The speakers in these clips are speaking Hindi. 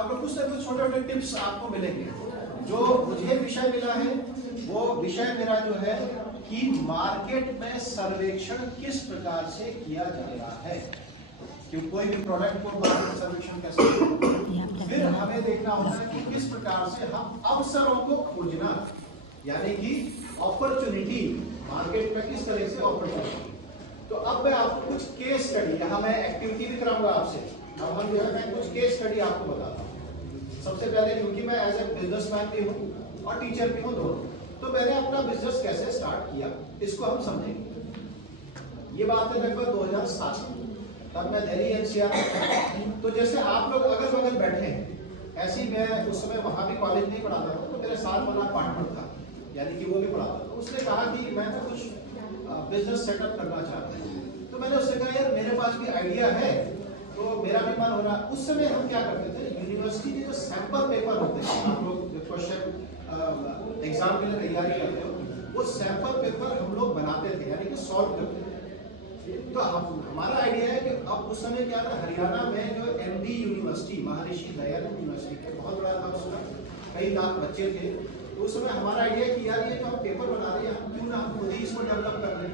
आप लोग कुछ ना कुछ छोटे छोटे टिप्स आपको मिलेंगे। जो मुझे विषय मिला है वो विषय मेरा जो है कि मार्केट में सर्वेक्षण किस प्रकार से किया जाता है, कि कोई भी प्रोडक्ट को मार्केट सर्वेक्षण कैसे, फिर हमें देखना होता है कि किस प्रकार से हम अवसरों को खोजना, यानी कि अपॉर्चुनिटी, मार्केट में किस तरह से अपॉर्चुनिटी। तो अब मैं आपको कुछ केस स्टडी, यहाँ मैं एक्टिविटी भी कराऊंगा आपसे। अब हम जो है मैं कुछ केस स्टडी आपको बताता हूँ। सबसे पहले क्योंकि मैं एज ए बिजनेसमैन भी हूँ और टीचर भी हूँ दोनों, तो मैंने अपना बिजनेस कैसे स्टार्ट किया इसको हम समझेंगे। ये बात है लगभग 2007 में, तब मैं दिल्ली एनसीआर। तो जैसे आप लोग अगल बगल बैठे हैं, ऐसे ही मैं उस समय वहाँ भी कॉलेज नहीं पढ़ाता था, तो मेरे साथ वाला पार्टनर था, यानी कि वो भी पढ़ाता था। उसने कहा कि मैं तो कुछ बिजनेस सेटअप करना चाहता हूँ। तो मैंने उससे कहा यार मेरे पास भी आइडिया है, तो मेरा भी मन हो रहा। उस समय हम क्या करते थे, यूनिवर्सिटी के जो सैंपल पेपर होते हैं, आप लोग जो क्वेश्चन एग्जाम के लिए तैयारी करते हो, वो सैंपल पेपर हम लोग बनाते थे, यानी कि सॉल्व करते थे। तो हमारा आइडिया है कि अब उस समय क्या था, हरियाणा में जो MD university, Maharshi Dayanand university बहुत बड़ा था, उसमें कई लाख बच्चे थे। तो उस समय हमारा आइडिया कि यार ये जो हम पेपर बना रहे हैं, हम क्यों ना हम खुद ही इसको डेवलप कर लें।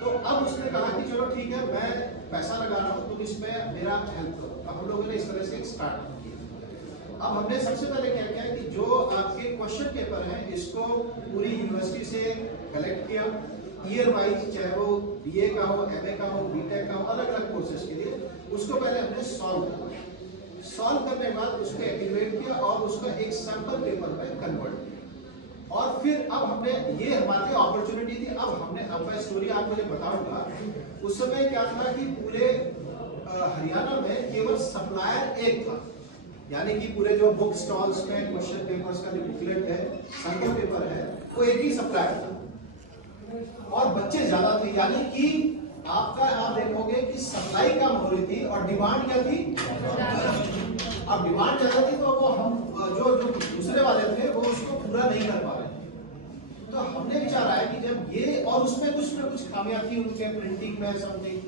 तो अब उसने कहा कि चलो ठीक है, मैं पैसा लगा रहा हूँ, तुम इसमें मेरा हेल्प करो। अब हम लोगों ने इस तरह से स्टार्ट किया। अब हमने सबसे पहले क्या किया कि जो आपके क्वेश्चन पेपर हैं इसको पूरी यूनिवर्सिटी से कलेक्ट किया, ईयर वाइज, चाहे वो बीए का हो, एमए का हो, बीटेक का हो, अलग अलग कोर्सेज के लिए उसको पहले हमने सॉल्व किया। सॉल्व करने के बाद उसको एक्टिवेट किया और उसको एक सैंपल पेपर में कन्वर्ट किया। और फिर अब हमने, ये हमारी अपॉर्चुनिटी थी। अब मैं स्टोरी आपको जब बताऊंगा, उस समय क्या था कि पूरे हरियाणा में केवल सप्लायर एक था, यानी कि पूरे जो बुक स्टॉल्स में क्वेश्चन पेपर्स का जो बुकलेट है, सैंपल पेपर है, वो एक ही सप्लायर था और बच्चे ज्यादा थे। यानी कि आपका आप देखोगे कि सप्लाई कम हो रही थी और डिमांड क्या थी। अब डिमांड ज्यादा थी तो वो हम जो दूसरे वाले थे वो उसको पूरा नहीं कर पा रहे। तो हमने विचार आया कि जब ये, और उसमें कुछ ना कुछ खामियां थी उनके प्रिंटिंग में समथिंग,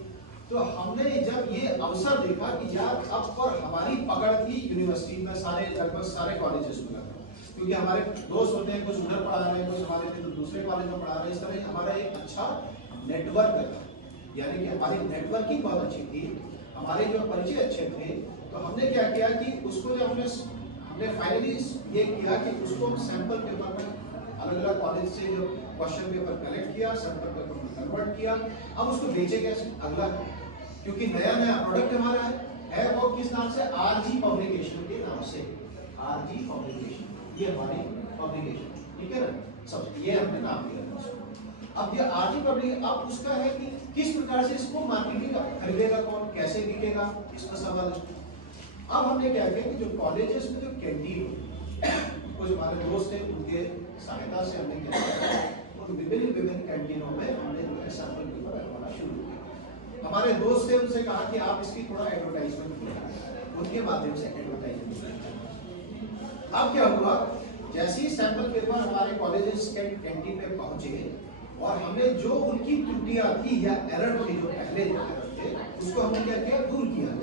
तो हमने जब ये अवसर देखा कि यार अब पर हमारी पकड़ थी यूनिवर्सिटी में, सारे लगभग सारे कॉलेजेस में, क्योंकि हमारे दोस्त होते हैं, कुछ उधर पढ़ा रहे हैं, कुछ हमारे थे दूसरे कॉलेज में पढ़ा रहे हैं। इस तरह हमारा एक अच्छा नेटवर्क था, यानी कि हमारी नेटवर्किंग बहुत अच्छी थी, हमारे जो परिचय अच्छे थे। तो हमने क्या किया कि उसको जब हमने फाइनली ये किया कि उसको सैंपल पेपर में अलग अलग कॉलेज से जो क्वेश्चन पेपर कलेक्ट किया, सैंपल पेपर में कन्वर्ट किया। अब उसको बेचे कैसे, अगला, क्योंकि नया नया प्रोडक्ट हमारा है वो किस नाम से, आरजी पब्लिकेशन के नाम से, आरजी पब्लिकेशन, ये हमारी पब्लिकेशन, ठीक है ना, सब ये हमने नाम दिया। अब ये आरजी पब्लिक, अब उसका है कि किस प्रकार से इसको मार्केटिंग खरीदेगा कौन, कैसे बिकेगा, इसका सवाल। अब हमने क्या किया कि जो कॉलेजेस में जो कैंटीन, कुछ हमारे दोस्त थे, उनके सहायता से हमने क्या किया, उन विभिन्न कैंटीनों में हमने जो है सैंपल पेपर रखवाना शुरू किया। हमारे दोस्त थे, उनसे कहा कि आप इसकी थोड़ा एडवर्टाइजमेंट करें, उनके माध्यम से एडवर्टाइजमेंट। अब क्या हुआ, जैसे ही सैंपल पेपर हमारे कॉलेजेस के कैंटीन में पहुंचे और हमने जो उनकी त्रुटियां थी या एरर थी, जो पहले थे, उसको हमने क्या किया, दूर किया।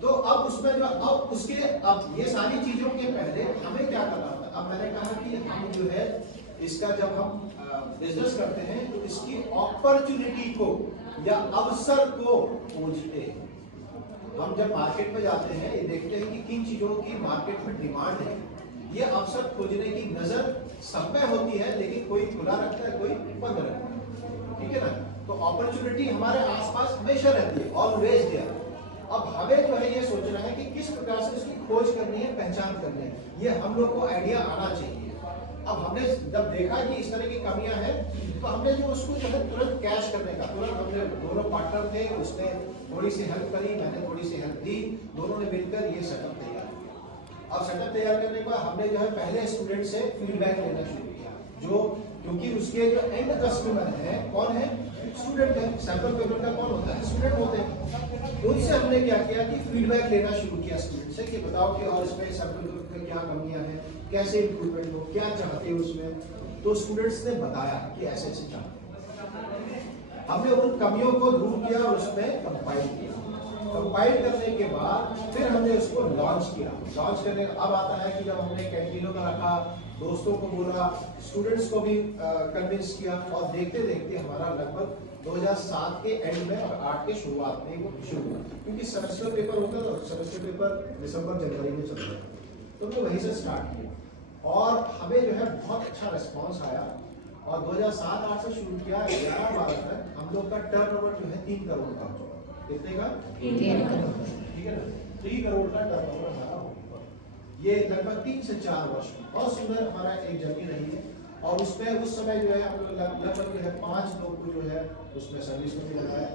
तो अब उसमें जो अब ये सारी चीजों के पहले हमें क्या करना था। अब मैंने कहा कि हम जो है इसका जब हम बिजनेस करते हैं तो इसकी अपॉर्चुनिटी को या अवसर को खोजते हैं। हम जब मार्केट में जाते हैं, ये देखते हैं कि किन चीजों की मार्केट में डिमांड है, ये अवसर खोजने की नजर सब में होती है, लेकिन कोई खुला रखता है, कोई बंद रखता है, ठीक है ना। तो अपॉर्चुनिटी हमारे आसपास हमेशा रहती है, ऑलवेज देयर। अब हमें जो है ये सोचना है कि किस प्रकार से इसकी खोज करनी है, पहचान करनी है, ये हम लोग को आइडिया आना चाहिए। अब हमने जब देखा कि इस तरह की कमियां हैं, तो हमने जो उसको जो है तुरंत कैच करने का, तुरंत हमने दोनों पार्टनर थे, उसने थोड़ी सी हेल्प करी, मैंने थोड़ी सी हेल्प दी, दोनों ने मिलकर ये सेटअप तैयार किया। अब सेटअप तैयार करने के बाद हमने जो है पहले स्टूडेंट से फीडबैक लेना शुरू किया, जो क्योंकि उसके जो एंड कस्टमर है कौन है, स्टूडेंट है। सैंपल पेपर का कौन होता है, स्टूडेंट होते हैं। उनसे हमने क्या किया कि फीडबैक लेना शुरू किया स्टूडेंट से, कि बताओ कि और इसमें सैंपल पेपर में क्या कमियां हैं, कैसे इंप्रूवमेंट हो, क्या चाहते हो उसमें। तो स्टूडेंट्स ने बताया कि ऐसे ऐसे चाहते हैं। हमने उन कमियों को दूर किया और उसमें कंपाइल किया। कंपाइल करने के बाद फिर हमने उसको लॉन्च किया। लॉन्च करने अब आता है कि जब हमने कैंटीनों का रखा, दोस्तों को बोला, स्टूडेंट्स को भी कन्विंस किया, और देखते देखते हमारा लगभग 2007 के एंड में और 8 के शुरुआत में वो शुरू हुआ। क्योंकि सेमेस्टर पेपर होता था, सेमेस्टर पेपर दिसंबर जनवरी में चलता था, तो हमने वहीं से स्टार्ट किया और हमें जो है बहुत अच्छा रिस्पॉन्स आया। और 2007-8 से शुरू किया, 11-12 तक हम लोग का टर्नओवर जो है 3 करोड़ का हो चुका। कितने का? 3 करोड़। ठीक है ना, 3 करोड़ का टर्नओवर हमारा हो चुका। ये लगभग 3 से 4 वर्ष बहुत सुंदर हमारा एक जर्नी रही है। और उसमें उस समय जो है हम लोग लगभग जो है 5 लोग को जो है उसमें सर्विस में भी लगाया।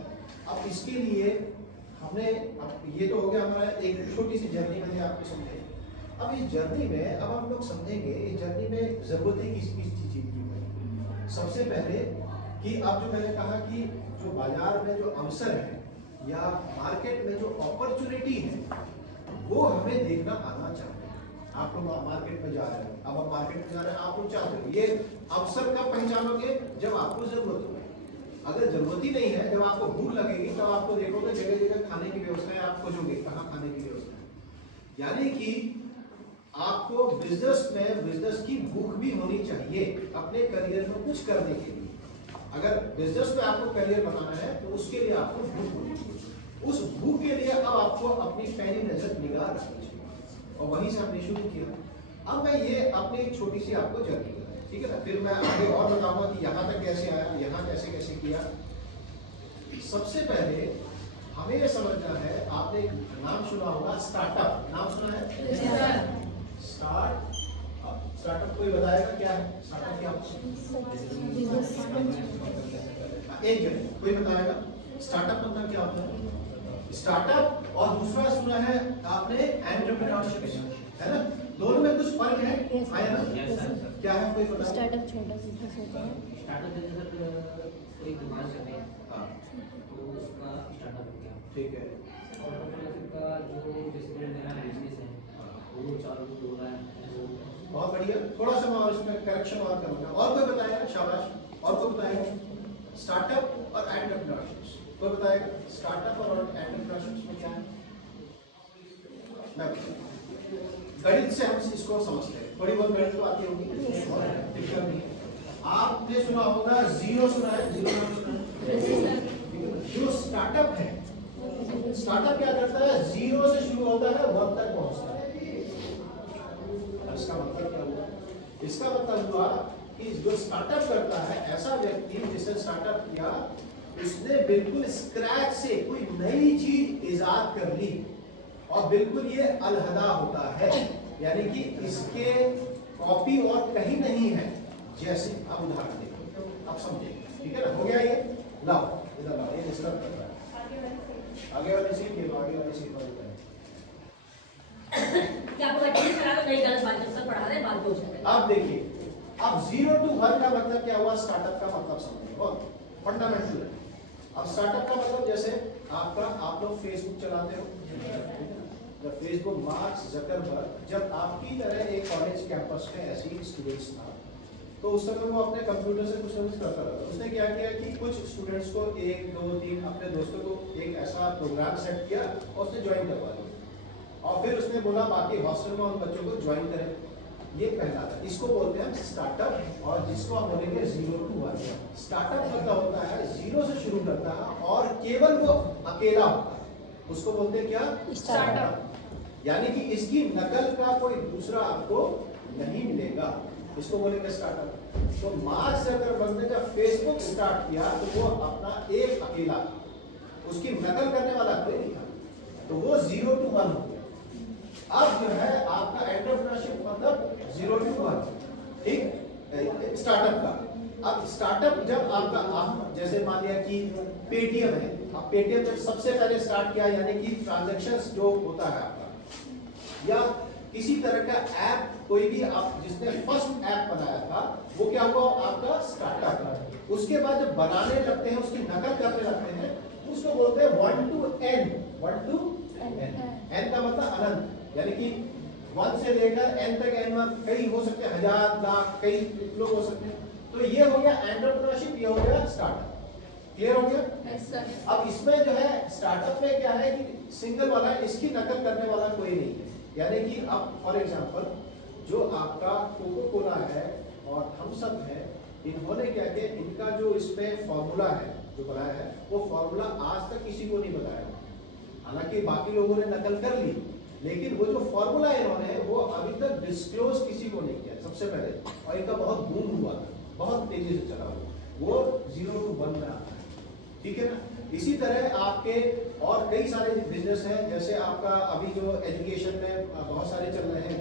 अब इसके लिए हमने, अब ये तो हो गया हमारा एक छोटी सी जर्नी, मैंने आपको समझाई। अब इस जर्नी में अब हम लोग समझेंगे इस जर्नी में जरूरतें किस किस चीज की है। सबसे पहले कि अब जो मैंने कहा कि जो बाजार में जो अवसर है या मार्केट में जो अपॉर्चुनिटी है वो हमें देखना आना चाहिए। आप लोग मार्केट में जा रहे हैं, अब आप मार्केट में जा रहे हैं, आप लोग चाहते हो ये अवसर कब पहचानोगे? जब आपको जरूरत हो। अगर जरूरत ही नहीं है, जब आपको भूख लगेगी तब आपको देखोगे जगह जगह खाने की व्यवस्था है, आप खोजोगे कहाँ खाने की व्यवस्था है। यानी कि आपको बिजनेस की भूख भी होनी चाहिए अपने करियर में कुछ करने के लिए। अगर बिजनेस में आपको करियर बनाना है तो उसके लिए आपको भूख होनी चाहिए। उस भूख के लिए अब आपको अपनी पहली नजर निगाह रखनी चाहिए, और वहीं से हमने शुरू किया। अब मैं ये अपनी एक छोटी सी आपको जर्नी बताऊं, ठीक है ना, फिर मैं आगे और बताऊंगा कि यहाँ तक कैसे आया, यहाँ कैसे कैसे किया। सबसे पहले हमें ये समझना है, आपने एक नाम सुना होगा स्टार्टअप, नाम सुना है? स्टार्टअप कोई बताएगा क्या है स्टार्टअप? क्या एक जन कोई बताएगा स्टार्टअप मतलब क्या होता है? स्टार्टअप और दूसरा सुना है आपने एंटरप्रेन्योरशिप, है ना? दोनों में कुछ फर्क है ना? क्या है कोई पता? स्टार्टअप छोटा बिजनेस होता है। स्टार्टअप बिजनेस कोई दुकान चल रही है, हाँ तो उसका स्टार्टअप हो गया। ठीक है। एंटरप्रेन्योरशिप का जो जिसमें मेरा बिजनेस है वो चालू हो रहा है। बहुत बढ़िया, थोड़ा सा मैं और इसमें करेक्शन और करूंगा। और कोई बताएगा? शाबाश, और कोई बताएगा? स्टार्टअप और एंटरप्रेन्योरशिप कोई बताएगा? स्टार्टअप और एंटरप्रेन्योरशिप में क्या है? मैं गणित से हम इसको समझते हैं, थोड़ी बहुत गणित तो आती होगी, दिक्कत नहीं है। आपने सुना होगा जीरो, सुना है? जीरो नाम सुना है? जो स्टार्टअप है, स्टार्टअप क्या करता है? जीरो से शुरू होता है, 1 तक पहुंचता है। इसका मतलब क्या हुआ? इसका मतलब हुआ कि जो स्टार्टअप करता है, ऐसा व्यक्ति जिसने स्टार्टअप किया, उसने बिल्कुल स्क्रैच से कोई नई चीज इजाद कर ली और बिल्कुल ये अलहदा होता है, यानी कि इसके कॉपी और कहीं नहीं है। जैसे अब उदाहरण देखो, अब समझे, ठीक है ना? हो गया ये? लाओ इधर लाओ, ये डिस्टर्ब कर रहा है। आगे वाले सीट के आगे वाले सीट पर अब देखिए, अब 0 to 1 का मतलब क्या हुआ? स्टार्टअप का मतलब समझिए, बहुत फंडामेंटल है। अब स्टार्टअप का मतलब जैसे आप लोग फेसबुक चलाते हो, जब फेसबुक मार्क जकरबर्ग जब आपकी तरह एक कॉलेज कैंपस में ऐसी स्टूडेंट्स था, तो उस समय वो अपने कंप्यूटर से कुछ सर्विस करता था। उसने क्या किया कि कुछ स्टूडेंट्स को 1, 2, 3 अपने दोस्तों को एक ऐसा प्रोग्राम सेट किया और उसने ज्वाइन करवा दिया, और फिर उसने बोला बाकी हॉस्टल में उन बच्चों को ज्वाइन करें। ये पहला था, इसको बोलते हैं स्टार्टअप, और जिसको हम बोलेंगे 0 to 1। स्टार्टअप मतलब होता है 0 से शुरू करता है और केवल वो अकेला होता है, उसको बोलते हैं क्या? स्टार्टअप। यानी कि इसकी नकल का कोई दूसरा आपको नहीं मिलेगा, इसको बोलेंगे स्टार्टअप। तो मार्क जकरबर्ग ने जब फेसबुक स्टार्ट किया तो वो अपना एक अकेला था, उसकी नकल करने वाला कोई नहीं था, तो वो 0 to 1 हो गया। अब जो है आपका एंटरप्रेन्योरशिप मतलब 0 to 1, ठीक, स्टार्टअप का। अब स्टार्टअप जब आपका, आप जैसे मान लिया कि पेटीएम है, अब पेटीएम जब सबसे पहले स्टार्ट किया, यानी कि ट्रांजैक्शंस जो होता है आपका, या किसी तरह का ऐप, कोई भी आप जिसने फर्स्ट ऐप बनाया था, वो क्या हुआ? आपका स्टार्टअप। उसके बाद जब बनाने लगते हैं, उसकी नकल करने लगते हैं, उसको बोलते हैं 1 to n। 1 to n का मतलब अनंत, यानी कि 1 से लेकर n तक, n कई हो सकते हैं, 1000 लाख, कई लोग हो सकते हैं। तो ये हो गया एंटरप्रेन्योरशिप, ये हो गया स्टार्टअप। क्लियर हो गया? Yes sir. अब इसमें जो है स्टार्टअप में क्या है कि सिंगल वाला, इसकी नकल करने वाला कोई नहीं है। यानी कि अब फॉर एग्जांपल जो आपका कोको कोला है और थम्स अप है, इन्होंने क्या किया, इनका जो इसमें फॉर्मूला है जो बनाया है, वो फॉर्मूला आज तक किसी को नहीं बताया। हालांकि बाकी लोगों ने नकल कर ली, लेकिन वो जो फॉर्मूला इन्होंने वो अभी तक डिस्क्लोज किसी को नहीं किया सबसे पहले, और इनका बहुत बूम हुआ, बहुत तेजी से चला वो 0 to 1 में आता है। ठीक है ना? इसी तरह आपके और कई सारे बिजनेस हैं, जैसे आपका अभी जो एजुकेशन में बहुत सारे चल रहे हैं,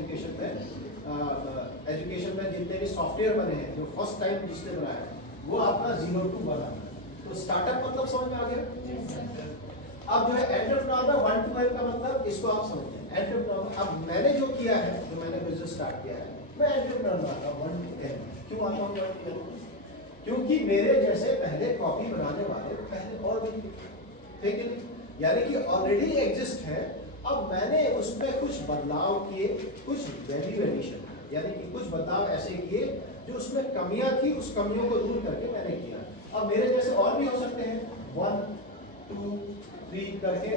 एजुकेशन में जितने भी सॉफ्टवेयर बने हैं, जो फर्स्ट टाइम जिसने बनाया वो आपका 0 to 1 आता है। तो स्टार्टअप मतलब समझ में आ गया। अब जो है एंटरप्रेन्योर में 1 to 1 का मतलब इसको आप समझें। एंटरप्रेन्योर, अब मैंने जो किया है, जो मैंने बिजनेस स्टार्ट किया है, मैं एंटरप्रेन्योर का 1 to 10 क्यों आता हूँ 1 to 10? क्योंकि मेरे जैसे पहले कॉपी बनाने वाले पहले और भी, ठीक है, यानी कि ऑलरेडी एग्जिस्ट है। अब मैंने उसमें कुछ बदलाव किए, कुछ वैल्यू एडिशन, यानी कि कुछ बदलाव ऐसे किए जो उसमें कमियां थी, उस कमियों को दूर करके मैंने किया। अब मेरे जैसे और भी हो सकते हैं, 1 2 3 करके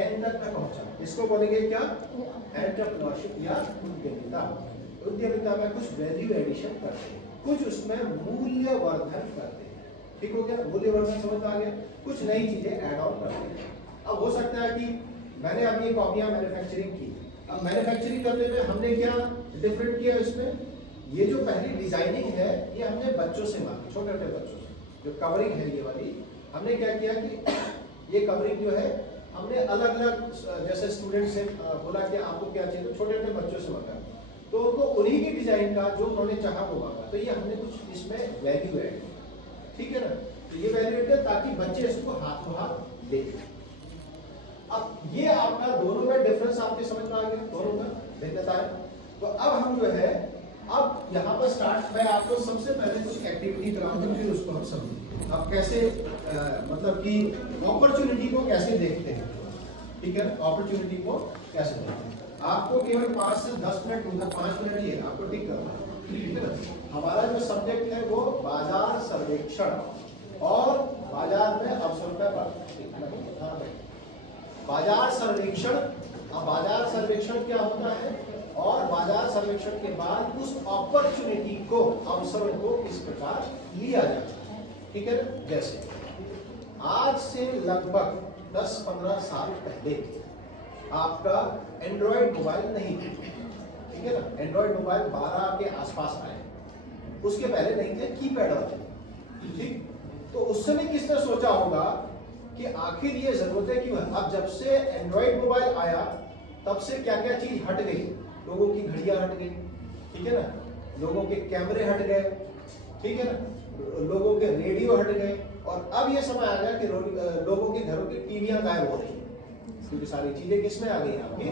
n तक मैं पहुंचा। इसको बोलेंगे क्या? एंटरप्रेन्योरशिप या उद्यमिता। उद्यमिता में कुछ वैल्यू एडिशन करते हैं, कुछ उसमें मूल्य वर्धन करते हैं। ठीक हो गया? मूल्य वर्धन समझ आ गया? कुछ नई चीजें ऐड ऑन करते हैं। अब हो सकता है कि मैंने अभी कॉपियां मैन्युफैक्चरिंग की, अब मैन्युफैक्चरिंग करते हुए हमने क्या डिफरेंट किया इसमें, ये जो पहली डिजाइनिंग है ये हमने बच्चों से मांगी, छोटे छोटे बच्चों से। जो कवरिंग है ये वाली, हमने क्या किया कि ये कवरिंग जो है हमने अलग अलग, जैसे स्टूडेंट से बोला कि आपको क्या चाहिए, तो छोटे छोटे बच्चों से मांगा, तो उनको उन्हीं की डिजाइन का जो उन्होंने चाहा वो मांगा। तो ये हमने कुछ इसमें वैल्यू ऐड, ठीक है ना? तो ये वैल्यू ऐड ताकि बच्चे इसको हाथों हाथ देखें। अब ये आपका दोनों में डिफरेंस आपके समझ में आ गया, दोनों में भिन्नता है। तो अब हम जो है, अब यहाँ पर स्टार्ट, मैं आपको सबसे पहले कुछ एक्टिविटी कराऊंगा, फिर उसको हम समझेंगे अब कैसे मतलब कि अपॉर्चुनिटी को कैसे देखते हैं। ठीक है, अपॉर्चुनिटी को कैसे देखते हैं। आपको केवल 5 से 10 मिनट दूंगा, 5 मिनट ही है, आपको टिक करना है। ठीक है ना? हमारा जो सब्जेक्ट है वो बाजार सर्वेक्षण और बाजार में अवसर का बाजार सर्वेक्षण। अब बाजार सर्वेक्षण क्या होता है, और बाजार सर्वेक्षण के बाद उस अपॉर्चुनिटी को, अवसरों को किस प्रकार लिया जाता है। ठीक है ना? जैसे आज से लगभग 10-15 साल पहले आपका एंड्रॉयड मोबाइल नहीं थे, ठीक है ना? एंड्रॉयड मोबाइल 12 के आसपास आए, उसके पहले नहीं थे, कीपैड वाले। ठीक, तो उस समय किसने सोचा होगा कि आखिर ये जरूरतें क्यों है। अब जब से एंड्रॉयड मोबाइल आया तब से क्या क्या चीज हट गई, लोगों की घड़ियां हट गई, ठीक है ना, लोगों के कैमरे हट गए, ठीक है ना, लोगों के रेडियो हट गए, और अब ये समय आ गया कि लोगों के घरों की टीवियां गायब हो रही है, क्योंकि सारी चीजें किसमें आ गई आपकी।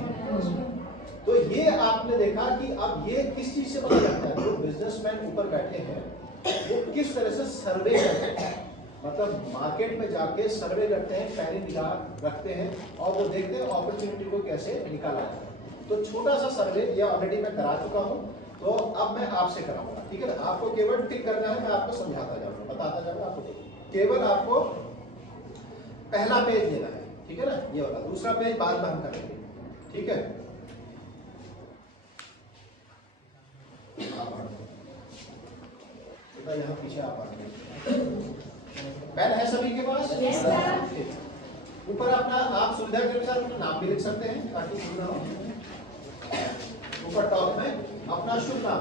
तो ये आपने देखा कि अब ये किस चीज से पता लगता है, जो बिजनेसमैन ऊपर बैठे हैं वो किस तरह से सर्वे करते हैं, मतलब मार्केट में जाके सर्वे करते हैं, पैनी निगाह रखते हैं, और वो देखते हैं अपॉर्चुनिटी को कैसे निकाला जाए। तो छोटा सा सर्वे ये ऑलरेडी मैं करा चुका हूँ, तो अब मैं आपसे कराऊंगा, ठीक है ना? आपको केवल टिक करना है, मैं आपको समझाता जाऊंगा, बताता जाऊंगा आपको। केवल आपको पहला पेज देना है, ठीक है ना? ये वाला, दूसरा पेज बाद में हम करेंगे, ठीक है? यहाँ पीछे आप आ गए। पेन है सभी के पास? Yes, sir. ऊपर अपना आप सुविधा के अनुसार अपना नाम भी लिख सकते हैं ताकि सुविधा हो। ऊपर टॉप में अपना शुभ नाम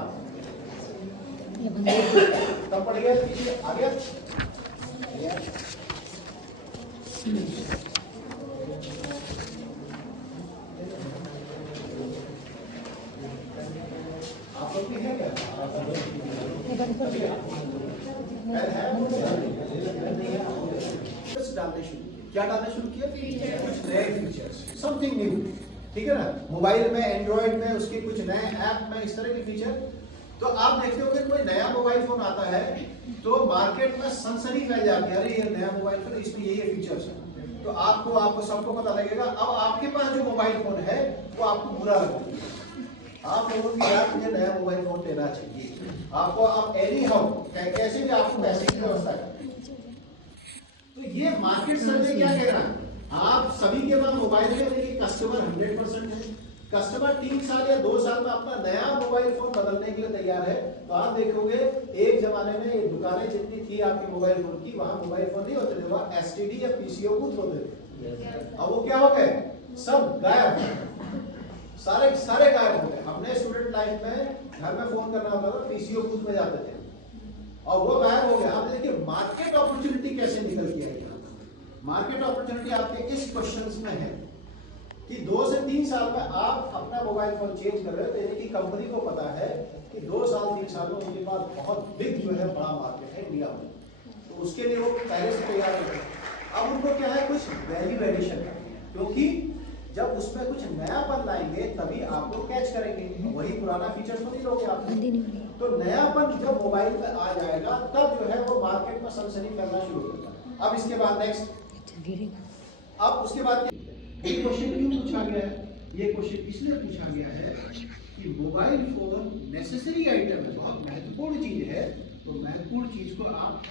कब पड़ गया, पीछे आ गया। आप लोग भी है क्या? डालने शुरू किया, क्या डालने शुरू किया? कुछ नए फीचर्स, समथिंग न्यू, ठीक है ना? मोबाइल में, एंड्रॉइड में उसके कुछ नए ऐप में इस तरह के फीचर। तो आप देखते हो कि कोई नया मोबाइल फोन आता है तो मार्केट में सनसनी फैल जाती है, अरे ये नया मोबाइल फोन, इसमें ये फीचर्स है। तो आपको सबको पता लगेगा। अब आपके पास जो मोबाइल फोन है वो आपको बुरा लगेगा, आप लोगों की यार मुझे नया मोबाइल फोन लेना चाहिए, आपको आप एनी हाउ कैसे भी आपको पैसे की व्यवस्था करें। तो ये मार्केट सर्वे क्या कह रहा है, आप सभी के पास मोबाइल है लेकिन कस्टमर 100% है, कस्टमर 3 साल या 2 साल में अपना नया मोबाइल फोन बदलने के लिए तैयार है। तो आप देखोगे एक जमाने में ये दुकानें जितनी थी आपके मोबाइल फोन की, वहां मोबाइल फोन नहीं होते थे, वहां एसटीडी या पीसीओ बूथ होते थे। अब वो क्या हो गए, सब गायब, सारे गायब हो गए। अपने स्टूडेंट लाइफ में घर में फोन करना होता था, पीसीओ बूथ में जाते थे और वो गायब हो गया। आप देखिए मार्केट अपॉर्चुनिटी कैसे निकल के आई। मार्केट अपॉर्चुनिटी आपके इस क्वेश्चंस में है कि 2 से 3 साल में आप अपना मोबाइल फोन चेंज कर रहे हो, तो यानी कि कंपनी को पता है कि 2 साल 3 साल में उनके पास बहुत बिग जो है बड़ा मार्केट है इंडिया में, तो उसके लिए वो पहले से तैयार होते हैं। अब उनको क्या है, कुछ वैल्यू एडिशन करनी है, क्योंकि जब उसमें कुछ नयापन लाएंगे तभी आपको कैच करेंगे, वही पुराना फीचर्स तो नहीं लोगे आप। तो नयापन जब मोबाइल में आ जाएगा तब जो है वो मार्केट में सनसनी करना शुरू होगा। अब इसके बाद नेक्स्ट, अब उसके बाद ये क्वेश्चन क्यों पूछा गया है, ये क्वेश्चन इसलिए पूछा गया है कि मोबाइल फोन नेसेसरी आइटम है, बहुत महत्वपूर्ण चीज है। तो महत्वपूर्ण चीज को आप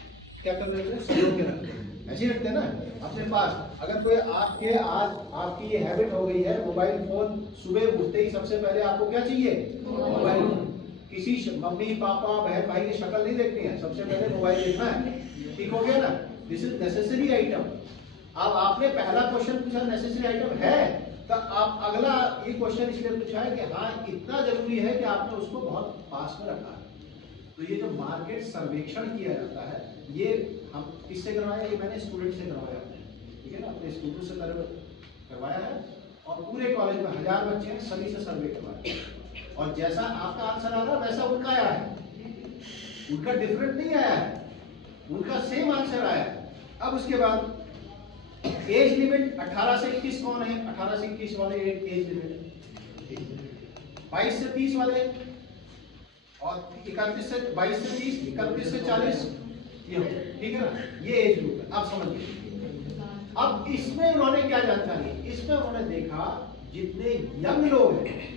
क्या कर रहे हैं, संजो के रखते हैं, ऐसे रखते हैं ना अपने पास। अगर कोई आज आपकी ये हैबिट हो गई है, मोबाइल फोन सुबह उठते ही सबसे पहले आपको क्या चाहिए, मोबाइल फोन। किसी मम्मी पापा बहन भाई की शक्ल नहीं देखनी है, सबसे पहले मोबाइल देखना है, ठीक हो गया ना। This is necessary item. अब आपने पहला क्वेश्चन पूछा नेसेसरी आइटम है, तो आप अगला ये क्वेश्चन इसलिए पूछा है कि हाँ इतना जरूरी है कि आपने उसको बहुत पास में रखा है। तो ये जो मार्केट सर्वेक्षण किया जाता है, ये हम किससे करवाया, ये मैंने स्टूडेंट से करवाया है, ठीक है ना, अपने स्टूडेंट से करवाया है। और पूरे कॉलेज में 1000 बच्चे हैं, सभी से सर्वे करवाया, और जैसा आपका आंसर आ रहा है वैसा उनका आया है, उनका डिफरेंट नहीं आया है, उनका सेम आंसर आया है। अब उसके बाद एज लिमिट 18 से 21 कौन है, 18 से 21 वाले एज लिमिट, 22 से 30 वाले, और 31 से 22 से 30, 31 से 40, ये ठीक है ना, ये एज ग्रुप है। आप समझिए। अब इसमें उन्होंने क्या जानकारी, इसमें उन्होंने देखा जितने यंग लोग हैं,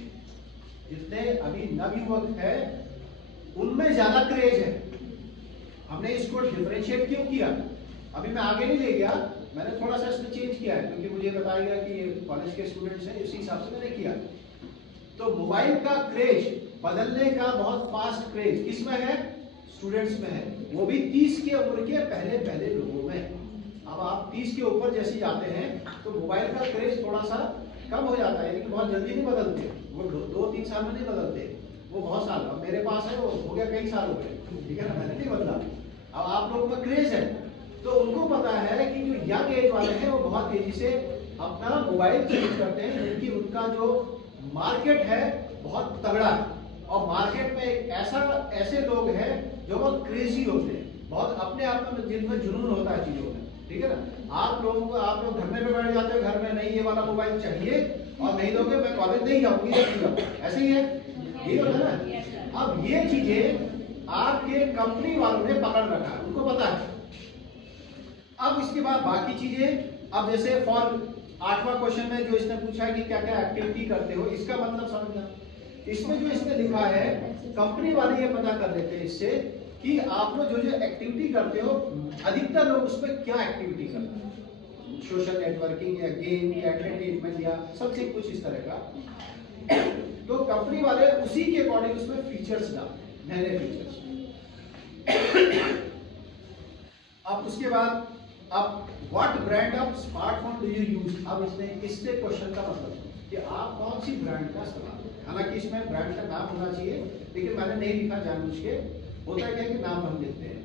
जितने अभी नवयुवक है, उनमें ज्यादा क्रेज है। हमने इसको डिफरेंशिएट क्यों किया, अभी मैं आगे नहीं ले गया, मैंने थोड़ा सा इसमें चेंज किया है क्योंकि मुझे बताया गया कि ये कॉलेज के स्टूडेंट्स हैं, इसी हिसाब से मैंने किया। तो मोबाइल का क्रेज बदलने का बहुत फास्ट क्रेज किसमें है, स्टूडेंट्स में है, वो भी 30 की उम्र के पहले लोगों में। अब आप 30 के ऊपर जैसे जाते हैं तो मोबाइल का क्रेज थोड़ा सा कम हो जाता है, लेकिन बहुत जल्दी नहीं बदलते, वो 2-3 साल में नहीं बदलते, वो बहुत साल। अब मेरे पास है, वो हो गया कई साल हो गए, ठीक है ना, मैंने नहीं बदला। अब आप लोगों में क्रेज है, तो उनको पता है कि जो यंग एज वाले हैं वो बहुत तेजी से अपना मोबाइल चेंज करते हैं, क्योंकि उनका जो मार्केट है बहुत तगड़ा है, और मार्केट में एक ऐसे लोग हैं जो बहुत क्रेजी होते हैं, बहुत अपने आप में जिनमें जुनून होता है चीजों में, ठीक है ना। आप लोग धरने पे बैठ जाते हो, घर में नहीं ये वाला मोबाइल चाहिए और नहीं दोगे मैं कॉलेज नहीं जाऊंगी, ऐसे ही है, ये होता है ना। अब ये चीजें आपके कंपनी वालों ने पकड़ रखा है, उनको पता है। अब इसके बाद बाकी चीजें, अब जैसे फॉर 8वां क्वेश्चन में जो इसने पूछा है कि क्या क्या एक्टिविटी करते हो, इसका मतलब समझना। इसमें जो इसने लिखा है, कंपनी वाले ये पता कर लेते हैं इससे कि आप लोग जो एक्टिविटी करते हो, अधिकतर लोग उसमें क्या एक्टिविटी करते हैं, सोशल नेटवर्किंग या गेम या एंटरटेनमेंट या सबसे कुछ इस तरह का। तो कंपनी वाले उसी के अकॉर्डिंग उसमें फीचर्स डालते हैं, नए फीचर्स। अब उसके बाद अब what brand of smartphone do you use, अब इसने इससे क्वेश्चन का मतलब कि आप कौन सी ब्रांड का इस्तेमाल करें। हालांकि इसमें ब्रांड का नाम होना चाहिए, लेकिन मैंने नहीं लिखा जानबूझ के, होता है क्या कि नाम हम लिखते हैं।